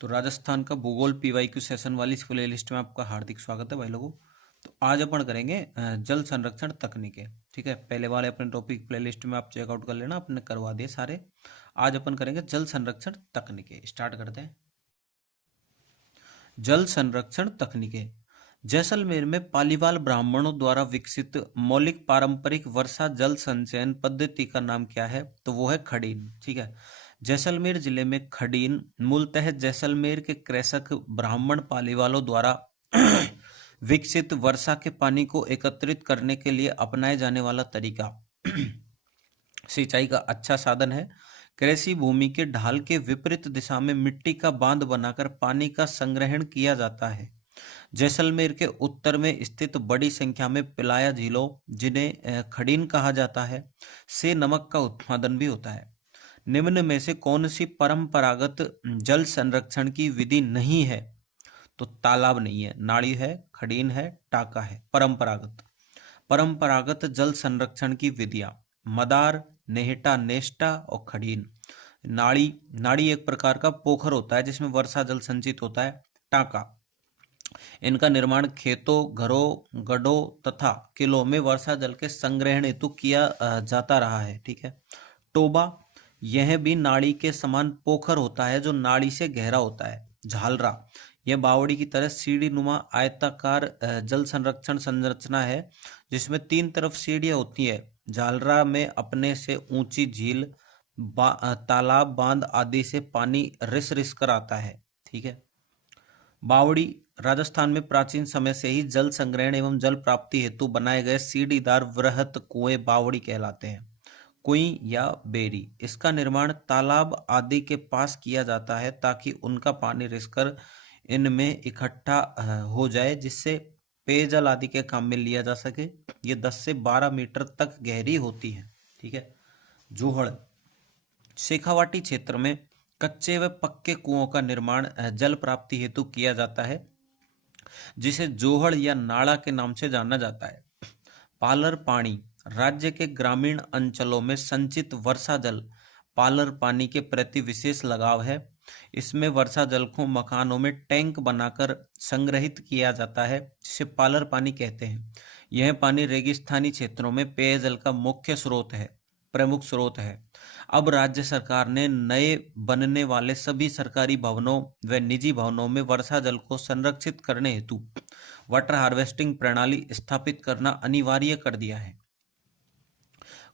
तो राजस्थान का भूगोल पीवाईक्यू सेशन वाली इस प्ले लिस्ट में आपका हार्दिक स्वागत है भाई लोगों। तो आज अपन करेंगे जल संरक्षण तकनीकें। ठीक है, पहले वाले अपने टॉपिक प्ले लिस्ट में आप चेकआउट कर लेना, अपने करवा दिए सारे। आज अपन करेंगे जल संरक्षण तकनीकें। स्टार्ट करते हैं। जल संरक्षण तकनीकें। जैसलमेर में पालीवाल ब्राह्मणों द्वारा विकसित मौलिक पारंपरिक वर्षा जल संचयन पद्धति का नाम क्या है? तो वो है खडीन। ठीक है, जैसलमेर जिले में खडीन मूलतः जैसलमेर के कृषक ब्राह्मण पालीवालों द्वारा विकसित वर्षा के पानी को एकत्रित करने के लिए अपनाए जाने वाला तरीका सिंचाई का अच्छा साधन है। कृषि भूमि के ढाल के विपरीत दिशा में मिट्टी का बांध बनाकर पानी का संग्रहण किया जाता है। जैसलमेर के उत्तर में स्थित बड़ी संख्या में पिलाया झीलों, जिन्हें खडीन कहा जाता है, से नमक का उत्पादन भी होता है। निम्न में से कौन सी परंपरागत जल संरक्षण की विधि नहीं है? तो तालाब नहीं है, नाली है, खडीन है, टाका है। परंपरागत जल संरक्षण की विधियां: मदार, नेहटा, नेस्टा और खडीन। नाड़ी नाड़ी एक प्रकार का पोखर होता है जिसमें वर्षा जल संचित होता है। टाका, इनका निर्माण खेतों, घरों, गड्ढों तथा किलों में वर्षा जल के संग्रहण हेतु किया जाता रहा है। ठीक है। टोबा, यह भी नाड़ी के समान पोखर होता है जो नाड़ी से गहरा होता है। झालरा, यह बावड़ी की तरह सीढ़ी नुमा आयताकार जल संरक्षण संरचना है जिसमें तीन तरफ सीढ़ियां होती है। झालरा में अपने से ऊंची झील, तालाब, बांध आदि से पानी रिस रिस कर आता है। ठीक है। बावड़ी, राजस्थान में प्राचीन समय से ही जल संग्रहण एवं जल प्राप्ति हेतु बनाए गए सीढ़ीदार वृहत कुएं बावड़ी कहलाते हैं। कुई या बेरी, इसका निर्माण तालाब आदि के पास किया जाता है ताकि उनका पानी रिसकर इनमें इकट्ठा हो जाए, जिससे पेयजल आदि के काम में लिया जा सके। ये 10 से 12 मीटर तक गहरी होती है। ठीक है। जोहड़, शेखावाटी क्षेत्र में कच्चे व पक्के कुओं का निर्माण जल प्राप्ति हेतु किया जाता है, जिसे जोहड़ या नाड़ा के नाम से जाना जाता है। पालर पानी, राज्य के ग्रामीण अंचलों में संचित वर्षा जल पालर पानी के प्रति विशेष लगाव है। इसमें वर्षा जल को मकानों में टैंक बनाकर संग्रहित किया जाता है, जिसे पालर पानी कहते हैं। यह पानी रेगिस्तानी क्षेत्रों में पेयजल का प्रमुख स्रोत है। अब राज्य सरकार ने नए बनने वाले सभी सरकारी भवनों व निजी भवनों में वर्षा जल को संरक्षित करने हेतु वाटर हार्वेस्टिंग प्रणाली स्थापित करना अनिवार्य कर दिया है।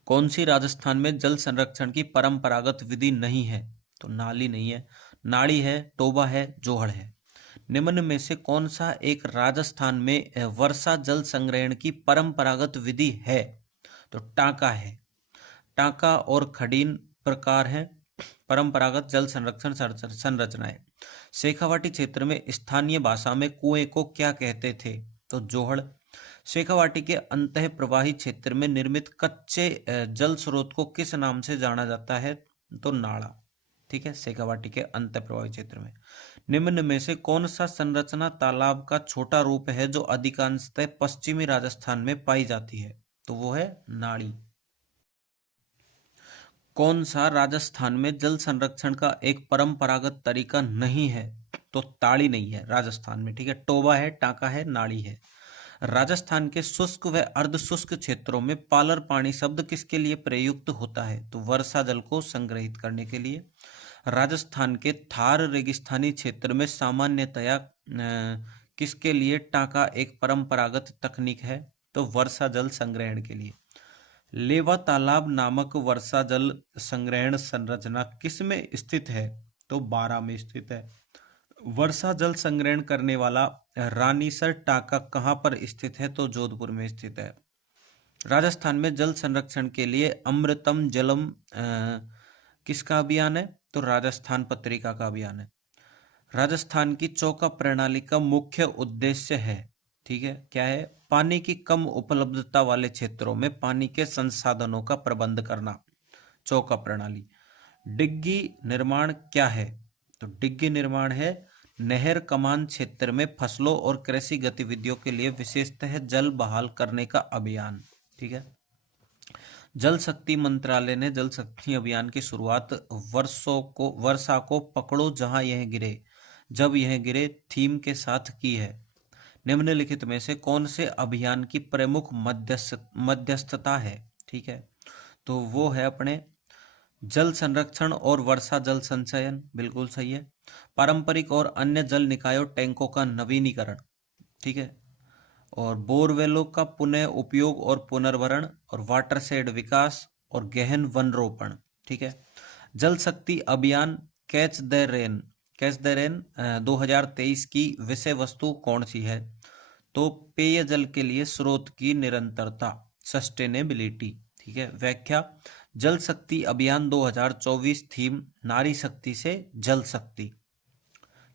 कौन सी राजस्थान में जल संरक्षण की परंपरागत विधि नहीं है? तो नाली नहीं है, नाड़ी है, टोबा है, जोहड़ है। निम्न में से कौन सा एक राजस्थान में वर्षा जल संग्रहण की परंपरागत विधि है? तो टाका है। टाका और खडीन प्रकार हैं परंपरागत जल संरक्षण संरचनाएं। शेखावाटी क्षेत्र में स्थानीय भाषा में कुएं को क्या कहते थे? तो जोहड़। शेखावाटी के अंतः प्रवाही क्षेत्र में निर्मित कच्चे जल स्रोत को किस नाम से जाना जाता है? तो नाड़ा। ठीक है, शेखावाटी के अंतः प्रवाही क्षेत्र में। निम्न में से कौन सा संरचना तालाब का छोटा रूप है जो अधिकांशतः पश्चिमी राजस्थान में पाई जाती है? तो वो है नाड़ी। कौन सा राजस्थान में जल संरक्षण का एक परंपरागत तरीका नहीं है? तो ताड़ी नहीं है राजस्थान में। ठीक है, टोबा है, टाका है, नाड़ी है। राजस्थान के शुष्क व अर्ध शुष्क क्षेत्रों में पालर पानी शब्द किसके लिए प्रयुक्त होता है? तो वर्षा जल को संग्रहित करने के लिए। राजस्थान के थार रेगिस्तानी क्षेत्र में सामान्यतया किसके लिए टाका एक परंपरागत तकनीक है? तो वर्षा जल संग्रहण के लिए। लेवा तालाब नामक वर्षा जल संग्रहण संरचना किस में स्थित है? तो 12 में स्थित है। वर्षा जल संग्रहण करने वाला रानीसर टाका कहाँ पर स्थित है? तो जोधपुर में स्थित है। राजस्थान में जल संरक्षण के लिए अमृतम जलम किसका अभियान है? तो राजस्थान पत्रिका का अभियान है। राजस्थान की चौका प्रणाली का मुख्य उद्देश्य है, ठीक है, क्या है? पानी की कम उपलब्धता वाले क्षेत्रों में पानी के संसाधनों का प्रबंध करना। चौका प्रणाली। डिग्गी निर्माण क्या है? तो डिग्गी निर्माण है नहर कमान क्षेत्र में फसलों और कृषि गतिविधियों के लिए विशेषतः जल बहाल करने का अभियान। ठीक है। जल शक्ति मंत्रालय ने जल शक्ति अभियान की शुरुआत वर्षा को पकड़ो जहां यह गिरे जब यह गिरे थीम के साथ की है। निम्नलिखित में से कौन से अभियान की प्रमुख मध्यस्थता है? ठीक है, तो वो है अपने जल संरक्षण और वर्षा जल संचयन, बिल्कुल सही है। पारंपरिक और अन्य जल निकायों टैंकों का नवीनीकरण, ठीक है, और बोरवेलों का पुनः उपयोग और पुनर्भरण, और वाटरशेड विकास, और गहन वन रोपण। ठीक है। जल शक्ति अभियान catch the rain, catch the rain 2023 की विषय वस्तु कौन सी है? तो पेयजल के लिए स्रोत की निरंतरता, सस्टेनेबिलिटी। ठीक है। व्याख्या, जल शक्ति अभियान 2024 थीम नारी शक्ति से जल शक्ति।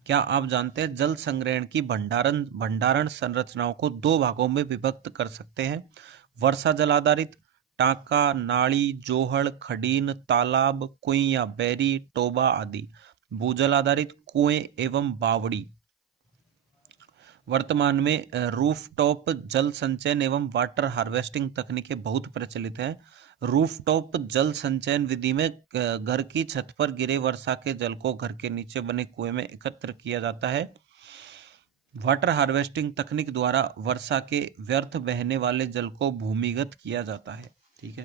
क्या आप जानते हैं जल संग्रहण की भंडारण संरचनाओं को दो भागों में विभक्त कर सकते हैं? वर्षा जल आधारित, टांका, नाली, जोहड़, खडीन, तालाब, कुइं या बैरी, टोबा आदि। भूजल आधारित, कुएं एवं बावड़ी। वर्तमान में रूफटॉप जल संचयन एवं वाटर हार्वेस्टिंग तकनीकें बहुत प्रचलित हैं। रूफटॉप जल संचयन विधि में घर की छत पर गिरे वर्षा के जल को घर के नीचे बने कुएं में एकत्र किया जाता है। वाटर हार्वेस्टिंग तकनीक द्वारा वर्षा के व्यर्थ बहने वाले जल को भूमिगत किया जाता है। ठीक है,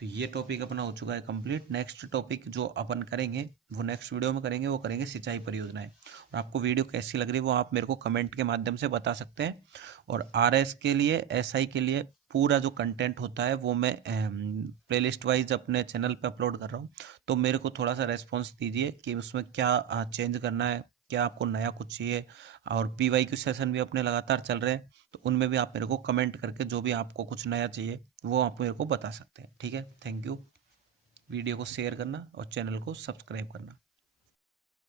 तो ये टॉपिक अपना हो चुका है कंप्लीट। नेक्स्ट टॉपिक जो अपन करेंगे वो नेक्स्ट वीडियो में करेंगे, वो करेंगे सिंचाई परियोजनाएं। और आपको वीडियो कैसी लग रही है वो आप मेरे को कमेंट के माध्यम से बता सकते हैं। और आरएस के लिए, एसआई के लिए पूरा जो कंटेंट होता है वो मैं प्लेलिस्ट वाइज अपने चैनल पे अपलोड कर रहा हूँ। तो मेरे को थोड़ा सा रेस्पॉन्स दीजिए कि उसमें क्या चेंज करना है, क्या आपको नया कुछ चाहिए। और पीवाईक्यू सेशन भी अपने लगातार चल रहे हैं, तो उनमें भी आप मेरे को कमेंट करके जो भी आपको कुछ नया चाहिए वो आप मेरे को बता सकते हैं। ठीक है, थैंक यू। वीडियो को शेयर करना और चैनल को सब्सक्राइब करना।